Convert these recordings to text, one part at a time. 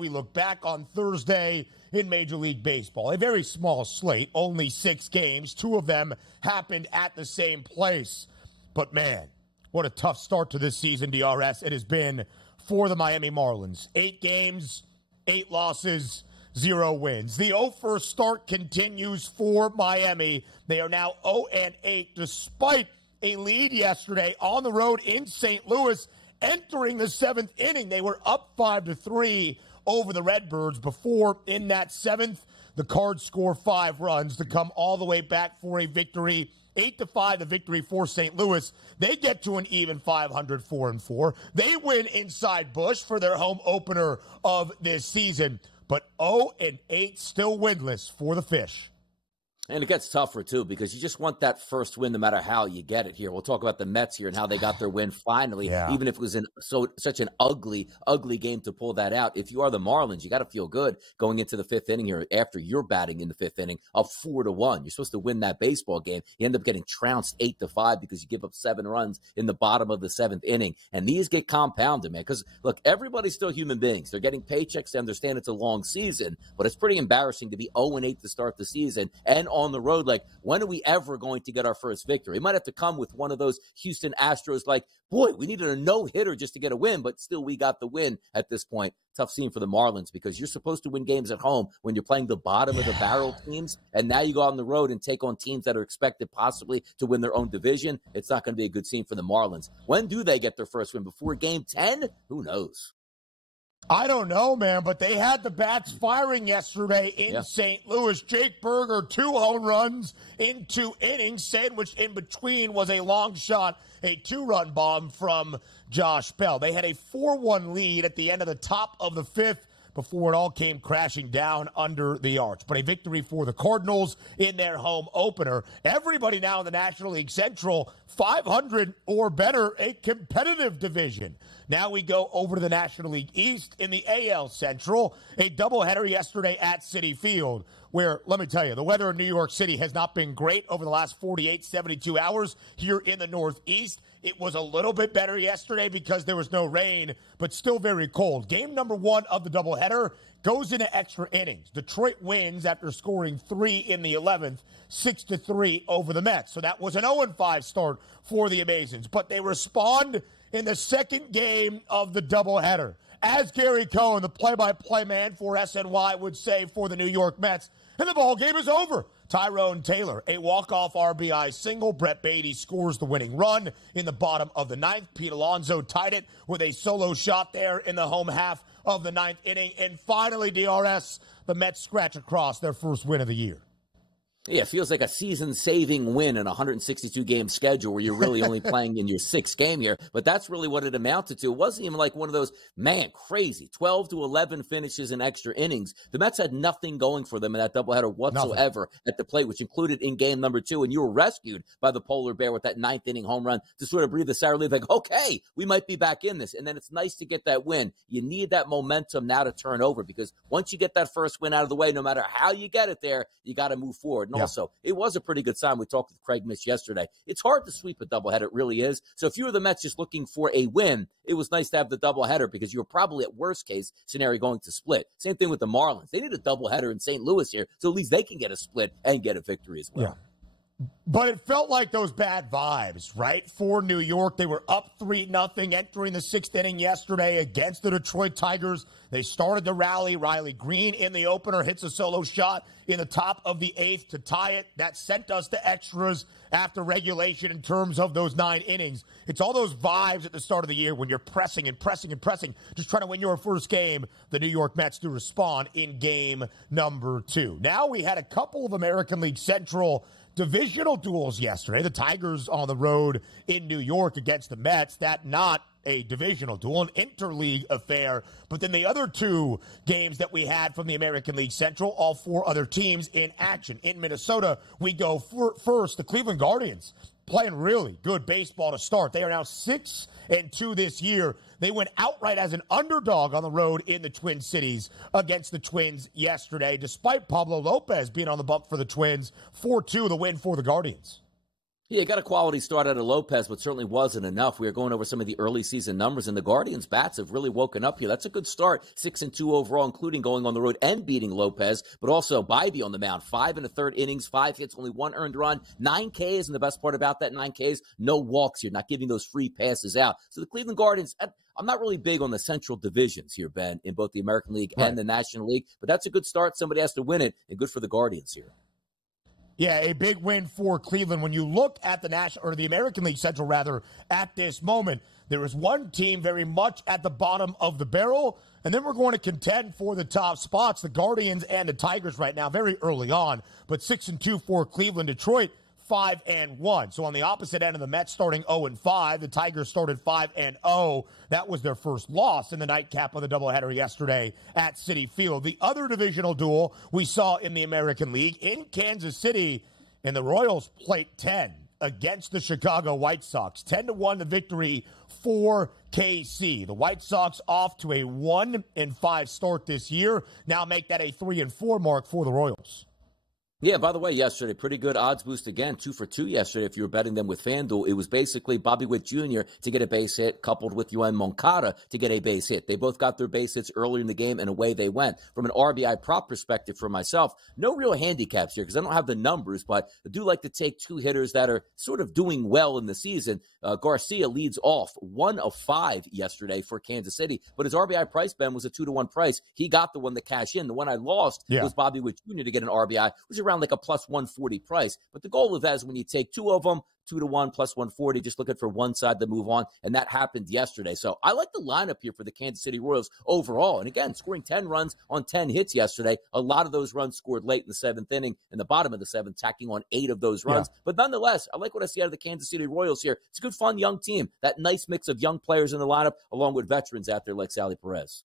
we look back on Thursday in Major League Baseball. A very small slate, only 6 games. 2 of them happened at the same place. But, man, what a tough start to this season, DRS, it has been for the Miami Marlins. 8 games, 8 losses, 0 wins. The 0-1 start continues for Miami. They are now 0-8 despite a lead yesterday on the road in St. Louis. Entering the 7th inning, they were up 5-3 over the Redbirds before, in that 7th, the Cards score 5 runs to come all the way back for a victory. 8-5, the victory for St. Louis. They get to an even 500, 4-4. They win inside Busch for their home opener of this season. But 0-8, still winless for the Fish. And it gets tougher, too, because you just want that first win no matter how you get it here. We'll talk about the Mets here and how they got their win finally, even if it was such an ugly game to pull that out. If you are the Marlins, you got to feel good going into the 5th inning here after you're batting in the 5th inning up 4-1. You're supposed to win that baseball game. You end up getting trounced 8-5 because you give up 7 runs in the bottom of the 7th inning. And these get compounded, man, because, look, everybody's still human beings. They're getting paychecks. They understand it's a long season, but it's pretty embarrassing to be 0-8 to start the season and on the road. Like, when are we ever going to get our first victory? It might have to come with one of those Houston Astros, like, boy, we needed a no-hitter just to get a win, but still we got the win at this point. Tough scene for the Marlins because you're supposed to win games at home when you're playing the bottom of the barrel teams, and now you go on the road and take on teams that are expected possibly to win their own division. It's not going to be a good scene for the Marlins. When do they get their first win? Before Game 10? Who knows? I don't know, man, but they had the bats firing yesterday in St. Louis. Jake Berger, 2 home runs in 2 innings. Sandwiched in between was a long shot, a 2-run bomb from Josh Bell. They had a 4-1 lead at the end of the top of the 5th before it all came crashing down under the arch. But a victory for the Cardinals in their home opener. Everybody now in the National League Central, 500 or better, a competitive division. Now we go over to the National League East in the AL Central. A doubleheader yesterday at Citi Field, where, let me tell you, the weather in New York City has not been great over the last 48, 72 hours here in the Northeast. It was a little bit better yesterday because there was no rain, but still very cold. Game number 1 of the doubleheader goes into extra innings. Detroit wins after scoring 3 in the 11th, 6-3 over the Mets. So that was an 0-5 start for the Amazons. But they respond in the second game of the doubleheader. As Gary Cohen, the play-by-play man for SNY, would say for the New York Mets, and the ball game is over. Tyrone Taylor, a walk-off RBI single. Brett Beatty scores the winning run in the bottom of the 9th. Pete Alonso tied it with a solo shot there in the home half of the 9th inning. And finally, DRS, the Mets scratch across their first win of the year. Yeah, it feels like a season-saving win in a 162-game schedule where you're really only playing in your 6th game here. But that's really what it amounted to. It wasn't even like one of those, man, crazy 12-11 finishes in extra innings. The Mets had nothing going for them in that doubleheader whatsoever at the plate, which included in game number 2. And you were rescued by the Polar Bear with that 9th inning home run to sort of breathe a sigh of relief, like, okay, we might be back in this. And then it's nice to get that win. You need that momentum now to turn over because once you get that first win out of the way, no matter how you get it there, you got to move forward. And also, it was a pretty good sign. We talked with Craig Mish yesterday. It's hard to sweep a doubleheader. It really is. So if you were the Mets just looking for a win, it was nice to have the doubleheader because you were probably at worst case scenario going to split. Same thing with the Marlins. They need a doubleheader in St. Louis here, so at least they can get a split and get a victory as well. Yeah. But it felt like those bad vibes, right? For New York, they were up 3-0 entering the 6th inning yesterday against the Detroit Tigers. They started the rally. Riley Green in the opener hits a solo shot in the top of the 8th to tie it. That sent us to extras after regulation in terms of those 9 innings. It's all those vibes at the start of the year when you're pressing and pressing and pressing, just trying to win your first game. The New York Mets do respond in game number 2. Now we had a couple of American League Central divisional duels yesterday. The Tigers on the road in New York against the Mets. That not a divisional duel, an interleague affair. But then the other 2 games that we had from the American League Central, all 4 other teams in action. In Minnesota, we go first, the Cleveland Guardians, playing really good baseball to start. They are now 6-2 this year. They went outright as an underdog on the road in the Twin Cities against the Twins yesterday, despite Pablo Lopez being on the bump for the Twins. 4-2 the win for the Guardians. Yeah, got a quality start out of Lopez, but certainly wasn't enough. We were going over some of the early season numbers, and the Guardians' bats have really woken up here. That's a good start, 6-2 overall, including going on the road and beating Lopez, but also Bybee on the mound, 5 1/3 innings, 5 hits, only 1 earned run, 9 Ks, and the best part about that 9 Ks, no walks here, not giving those free passes out. So the Cleveland Guardians, I'm not really big on the central divisions here, Ben, in both the American League and the National League, but that's a good start. Somebody has to win it, and good for the Guardians here. Yeah, a big win for Cleveland. When you look at the National or the American League Central, rather, at this moment, there is one team very much at the bottom of the barrel, and then we're going to contend for the top spots, the Guardians and the Tigers right now, very early on. But 6-2 for Cleveland. Detroit, 5-1. So on the opposite end of the Mets starting 0-5, the Tigers started 5-0. That was their first loss in the nightcap of the doubleheader yesterday at Citi Field. The other divisional duel we saw in the American League in Kansas City, and the Royals played 10 against the Chicago White Sox. 10-1 the victory for KC. The White Sox off to a 1-5 start this year. Now make that a 3-4 mark for the Royals. Yeah, by the way, yesterday, pretty good odds boost again, 2 for 2 yesterday. If you were betting them with FanDuel, it was basically Bobby Witt Jr. to get a base hit, coupled with Yoan Moncada to get a base hit. They both got their base hits earlier in the game, and away they went. From an RBI prop perspective for myself, no real handicaps here because I don't have the numbers, but I do like to take 2 hitters that are sort of doing well in the season. Garcia leads off 1 of 5 yesterday for Kansas City, but his RBI price, Ben, was a 2-1 price. He got the one to cash in. The one I lost was Bobby Witt Jr. to get an RBI, which is around like a plus 140 price. But the goal of that is when you take 2 of them, 2-1 plus 140, just looking for one side to move on, and that happened yesterday. So I like the lineup here for the Kansas City Royals overall. And again, scoring 10 runs on 10 hits yesterday. A lot of those runs scored late in the 7th inning, in the bottom of the 7th, tacking on 8 of those runs. But nonetheless, I like what I see out of the Kansas City Royals here. It's a good, fun, young team. That nice mix of young players in the lineup, along with veterans out there like Sally Perez.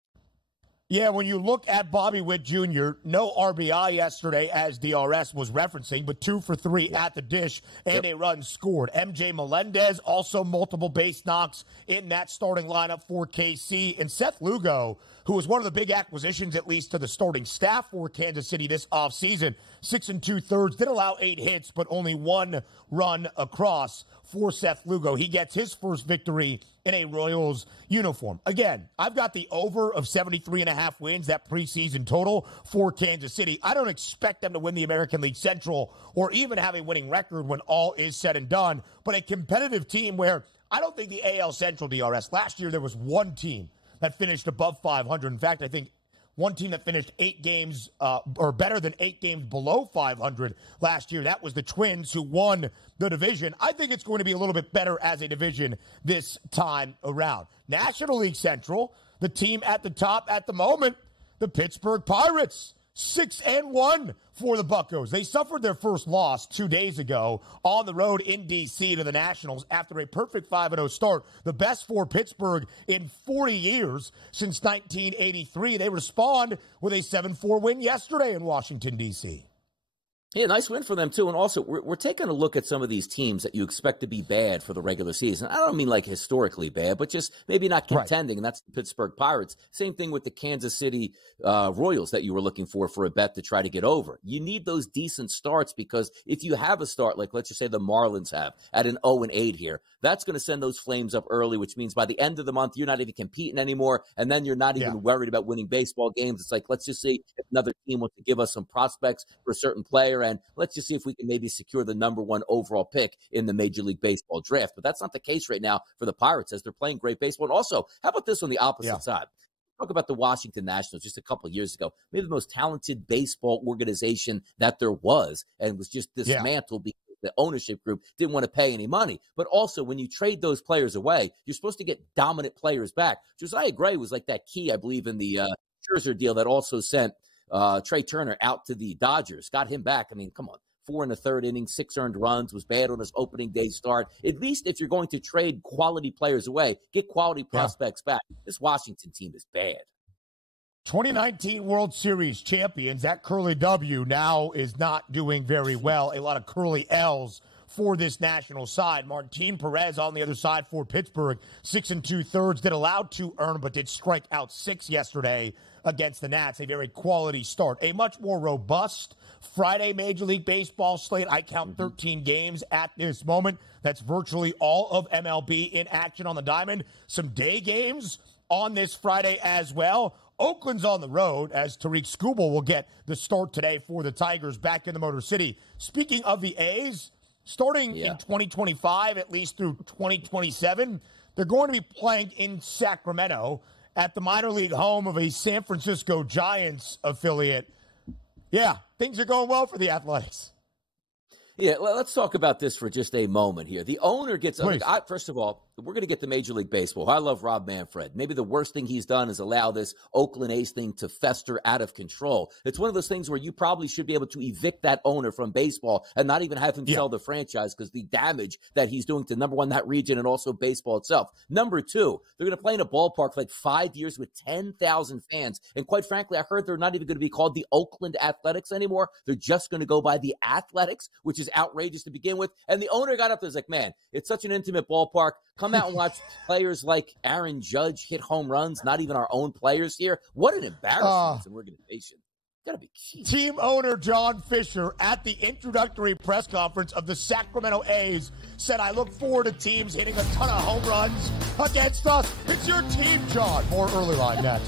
Yeah, when you look at Bobby Witt Jr., no RBI yesterday, as DRS was referencing, but 2 for 3 at the dish and a run scored. MJ Melendez, also multiple base knocks in that starting lineup for KC. And Seth Lugo, who was one of the big acquisitions, at least to the starting staff for Kansas City this offseason, 6 2/3, did allow 8 hits, but only 1 run across for Seth Lugo. He gets his first victory in a Royals uniform. Again, I've got the over of 73.5 wins, that preseason total for Kansas City. I don't expect them to win the American League Central or even have a winning record when all is said and done, but a competitive team where I don't think the AL Central DRS, last year there was one team that finished above 500. In fact, I think one team that finished 8 games or better than 8 games below 500 last year. That was the Twins, who won the division. I think it's going to be a little bit better as a division this time around. National League Central, the team at the top at the moment, the Pittsburgh Pirates. 6-1 for the Buccos. They suffered their first loss 2 days ago on the road in D.C. to the Nationals after a perfect 5-0 start. The best for Pittsburgh in 40 years since 1983. They respond with a 7-4 win yesterday in Washington, D.C. Yeah, nice win for them, too. And also, we're taking a look at some of these teams that you expect to be bad for the regular season. I don't mean like historically bad, but just maybe not contending, and that's the Pittsburgh Pirates. Same thing with the Kansas City Royals that you were looking for a bet to try to get over. You need those decent starts, because if you have a start, like let's just say the Marlins have, at an 0-8 here, that's going to send those flames up early, which means by the end of the month, you're not even competing anymore, and then you're not even worried about winning baseball games. It's like, let's just see if another team wants to give us some prospects for a certain player, and let's just see if we can maybe secure the number 1 overall pick in the Major League Baseball draft. But that's not the case right now for the Pirates, as they're playing great baseball. And also, how about this on the opposite side? Talk about the Washington Nationals just a couple of years ago. Maybe the most talented baseball organization that there was, and was just dismantled because the ownership group didn't want to pay any money. But also, when you trade those players away, you're supposed to get dominant players back. Josiah Gray was like that key, I believe, in the Scherzer deal that also sent Trey Turner out to the Dodgers. Got him back. I mean, come on. 4 1/3 innings, 6 earned runs, was bad on his opening day start. At least if you're going to trade quality players away, get quality prospects back. This Washington team is bad. 2019 World Series champions, that Curly W now is not doing very well. A lot of Curly L's for this national side. Martin Perez on the other side for Pittsburgh, 6 2/3, did allow 2 earned, but did strike out 6 yesterday against the Nats. A very quality start. A much more robust Friday Major League Baseball slate. I count 13 games at this moment. That's virtually all of MLB in action on the diamond. Some day games on this Friday as well. Oakland's on the road, as Tariq Skubal will get the start today for the Tigers back in the Motor City. Speaking of the A's, starting in 2025, at least through 2027, they're going to be playing in Sacramento at the minor league home of a San Francisco Giants affiliate. Yeah, things are going well for the Athletics. Yeah, let's talk about this for just a moment here. The owner gets, first of all, we're going to get to Major League Baseball. I love Rob Manfred. Maybe the worst thing he's done is allow this Oakland A's thing to fester out of control. It's one of those things where you probably should be able to evict that owner from baseball and not even have him sell the franchise, because the damage that he's doing to, number one, that region, and also baseball itself. Number two, they're going to play in a ballpark for like 5 years with 10,000 fans. And quite frankly, I heard they're not even going to be called the Oakland Athletics anymore. They're just going to go by the Athletics, which is outrageous to begin with. And the owner got up there and was like, man, it's such an intimate ballpark. Come out and watch players like Aaron Judge hit home runs, not even our own players here. What an embarrassment as an organization. Gotta be cheap. Team owner John Fisher at the introductory press conference of the Sacramento A's said, I look forward to teams hitting a ton of home runs against us. It's your team, John. More early line next.